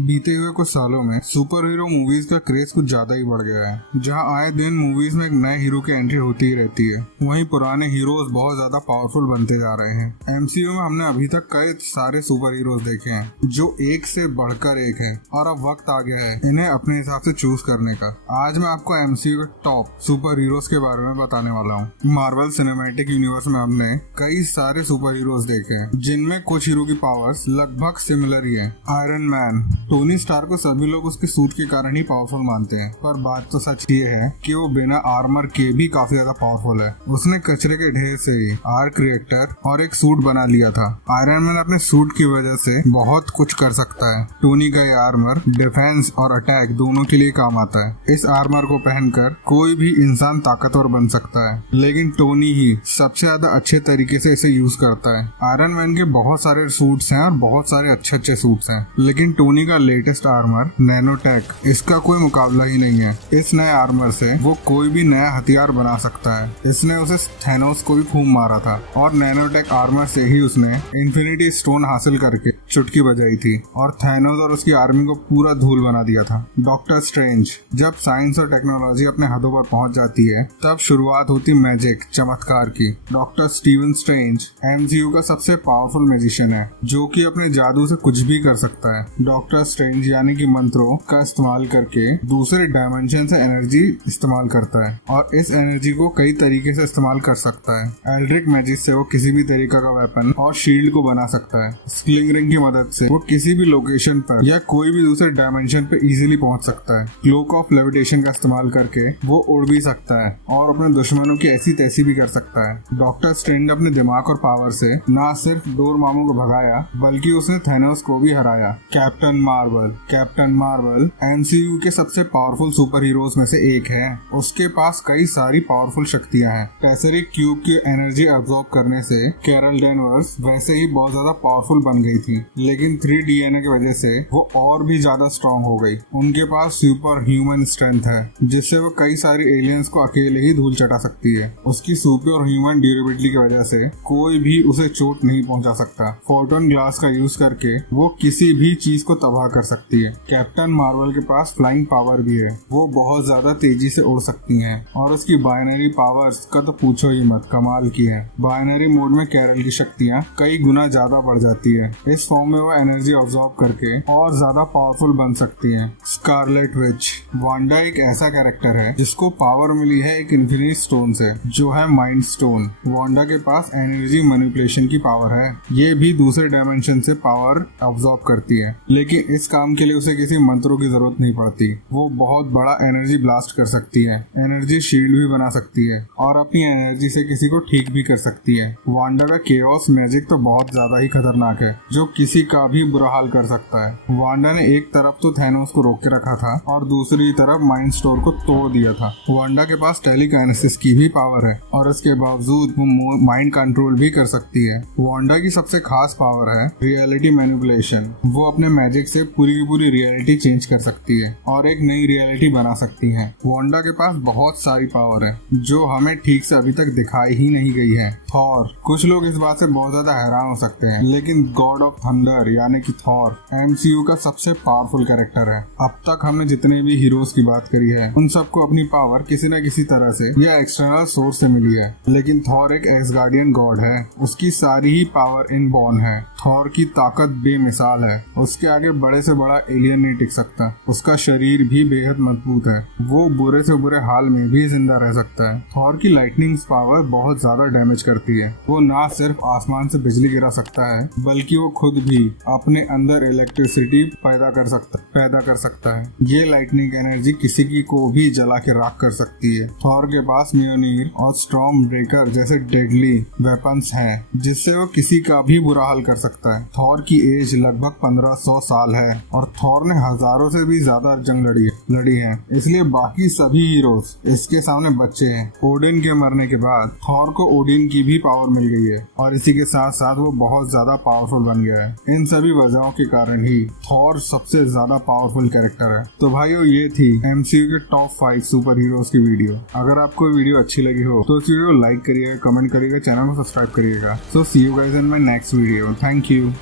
बीते हुए कुछ सालों में सुपर हीरो मूवीज का क्रेज कुछ ज्यादा ही बढ़ गया है। जहां आए दिन मूवीज में एक नए हीरो की एंट्री होती ही रहती है, वहीं पुराने हीरोज बहुत ज्यादा पावरफुल बनते जा रहे हैं। एमसीयू में हमने अभी तक कई सारे सुपर हीरोज देखे हैं जो एक से बढ़कर एक हैं, और अब वक्त आ गया है इन्हें अपने हिसाब से चूज करने का। आज मैं आपको एमसीयू के टॉप सुपर हीरोज के बारे में बताने वाला हूँ। मार्वल सिनेमैटिक यूनिवर्स में हमने कई सारे सुपर हीरोज देखे हैं, जिनमें कुछ हीरो की पावर्स लगभग सिमिलर ही है। आयरन मैन, टोनी स्टार को सभी लोग उसके सूट के कारण ही पावरफुल मानते हैं, पर बात तो सच ये है कि वो बिना आर्मर के भी काफी ज्यादा पावरफुल है। उसने कचरे के ढेर से ही आर्क रिएक्टर और एक सूट बना लिया था। आयरन मैन अपने सूट की वजह से बहुत कुछ कर सकता है। टोनी का ये आर्मर डिफेंस और अटैक दोनों के लिए काम आता है। इस आर्मर को पहनकर कोई भी इंसान ताकतवर बन सकता है, लेकिन टोनी ही सबसे ज्यादा अच्छे तरीके से इसे यूज करता है। आयरन मैन के बहुत सारे सूट्स हैं और बहुत सारे अच्छे सूट्स हैं, लेकिन टोनी का लेटेस्ट आर्मर नैनोटेक, इसका कोई मुकाबला ही नहीं है। इस नए आर्मर से वो कोई भी नया हथियार बना सकता है। इसने उसे थैनोस को भी खूब मारा था, और नैनोटेक आर्मर से ही उसने इन्फिनिटी स्टोन हासिल करके चुटकी बजाई थी और थैनोस और उसकी आर्मी को पूरा धूल बना दिया था। डॉक्टर स्ट्रेंज, जब साइंस और टेक्नोलॉजी अपने हदों पर पहुंच जाती है, तब शुरुआत होती मैजिक, चमत्कार की। डॉक्टर स्टीवन स्ट्रेंज एमसीयू का सबसे पावरफुल मैजिशियन है, जो कि अपने जादू से कुछ भी कर सकता है। डॉक्टर स्ट्रेंज यानी कि मंत्रों का इस्तेमाल करके दूसरे डायमेंशन से एनर्जी इस्तेमाल करता है, और इस एनर्जी को कई तरीके से इस्तेमाल कर सकता है। एल्ड्रिक मैजिक से वो किसी भी तरीका का वेपन और शील्ड को बना सकता है। स्लिंग रिंग की मदद से वो किसी भी लोकेशन पर या कोई भी दूसरे डायमेंशन पे इजीली पहुंच सकता है। क्लोक ऑफ लेविटेशन का इस्तेमाल करके वो उड़ भी सकता है और अपने दुश्मनों की ऐसी तैसी भी कर सकता है। डॉक्टर स्ट्रेंज अपने दिमाग और पावर से न सिर्फ डोरमामू को भगाया, बल्कि उसने थैनोस को भी हराया। कैप्टन मार्वल एमसीयू के सबसे पावरफुल सुपर हीरोज में से एक है। उसके पास कई सारी पावरफुल शक्तियां हैं। टेसरिक क्यूब की एनर्जी अब्सॉर्ब करने से कैरल डेनवर्स वैसे ही बहुत ज्यादा पावरफुल बन गई थी, लेकिन 3 डीएनए की वजह से वो और भी ज्यादा स्ट्रॉन्ग हो गई। उनके पास सुपर ह्यूमन स्ट्रेंथ है, जिससे वो कई सारी एलियंस को अकेले ही धूल चटा सकती है। उसकी सुपर ह्यूमन ड्यूरेबिलिटी की वजह से कोई भी उसे चोट नहीं पहुंचा सकता। फोटोन ग्लास का यूज करके वो किसी भी चीज को तबाह कर सकती है। कैप्टन मार्वल के पास फ्लाइंग पावर भी है, वो बहुत ज्यादा तेजी से उड़ सकती हैं, और उसकी बाइनरी पावर्स का तो पूछो ही मत, कमाल की है। बाइनरी मोड में कैरल की शक्तियाँ कई गुना ज्यादा बढ़ जाती है। इस फॉर्म में वो एनर्जी ऑब्जॉर्ब करके और ज्यादा पावरफुल बन सकती है। स्कारलेट विच, वांडा एक ऐसा कैरेक्टर है जिसको पावर मिली है एक इन्फिनिटी स्टोन से, जो है माइंड स्टोन। वांडा के पास एनर्जी मैनिपुलेशन की पावर है। ये भी दूसरे डायमेंशन से पावर ऑब्जॉर्ब करती है, लेकिन इस काम के लिए उसे किसी मंत्रों की जरूरत नहीं पड़ती। वो बहुत बड़ा एनर्जी ब्लास्ट कर सकती है, एनर्जी शील्ड भी बना सकती है, और अपनी एनर्जी से किसी को ठीक भी कर सकती है। वांडा का केओस मैजिक तो बहुत ज्यादा ही खतरनाक है, जो किसी का भी बुरा हाल कर सकता है। वांडा ने एक तरफ तो थैनोस को रोक के रखा था, और दूसरी तरफ माइंड स्टोर को तोड़ दिया था। वांडा के पास टेलीकाइनेसिस की भी पावर है, और इसके बावजूद वो माइंड कंट्रोल भी कर सकती है। वांडा की सबसे खास पावर है रियलिटी मैनिपुलेशन। वो अपने मैजिक से पूरी की पूरी रियलिटी चेंज कर सकती है और एक नई रियलिटी बना सकती है। वांडा के पास बहुत सारी पावर है, जो हमें ठीक से अभी तक दिखाई ही नहीं गई है। थॉर, कुछ लोग इस बात से बहुत ज्यादा हैरान हो सकते हैं, लेकिन गॉड ऑफ थंडर यानी कि थॉर एमसीयू का सबसे पावरफुल कैरेक्टर है। अब तक हमने जितने भी हीरोज की बात करी है, उन सबको अपनी पावर किसी न किसी तरह से या एक्सटर्नल सोर्स से मिली है, लेकिन थॉर एक एसगार्डियन गॉड है। उसकी सारी ही पावर इनबॉर्न है। थॉर की ताकत बेमिसाल है, उसके आगे बड़े से बड़ा एलियन नहीं टिक सकता। उसका शरीर भी बेहद मजबूत है, वो बुरे से बुरे हाल में भी जिंदा रह सकता है। थॉर की लाइटनिंग पावर बहुत ज्यादा डैमेज करती है। वो ना सिर्फ आसमान से बिजली गिरा सकता है, बल्कि वो खुद भी अपने अंदर इलेक्ट्रिसिटी पैदा कर सकता है। ये लाइटनिंग एनर्जी किसी की को भी जला के राख कर सकती है। थॉर के पास म्योनीर और स्टॉर्म ब्रेकर जैसे डेडली वेपन्स हैं, जिससे वो किसी का भी बुरा हाल कर सकता है। थॉर की एज लगभग 1500 साल है, और थॉर ने हजारों से भी ज्यादा जंग लड़ी है, इसलिए बाकी सभी हीरोज इसके सामने बच्चे हैं। ओडिन के मरने के बाद थॉर को ओडिन की भी पावर मिल गई है, और इसी के साथ साथ वो बहुत ज्यादा पावरफुल बन गया है। इन सभी वजहों के कारण ही थॉर सबसे ज्यादा पावरफुल कैरेक्टर है। तो भाइयों, ये थी एमसीयू के टॉप 5 सुपर हीरोज की वीडियो। अगर आपको वीडियो अच्छी लगी हो तो इस वीडियो को लाइक करिएगा, कमेंट करिएगा, चैनल को सब्सक्राइब करिएगा। So see you guys in my next video. Thank you.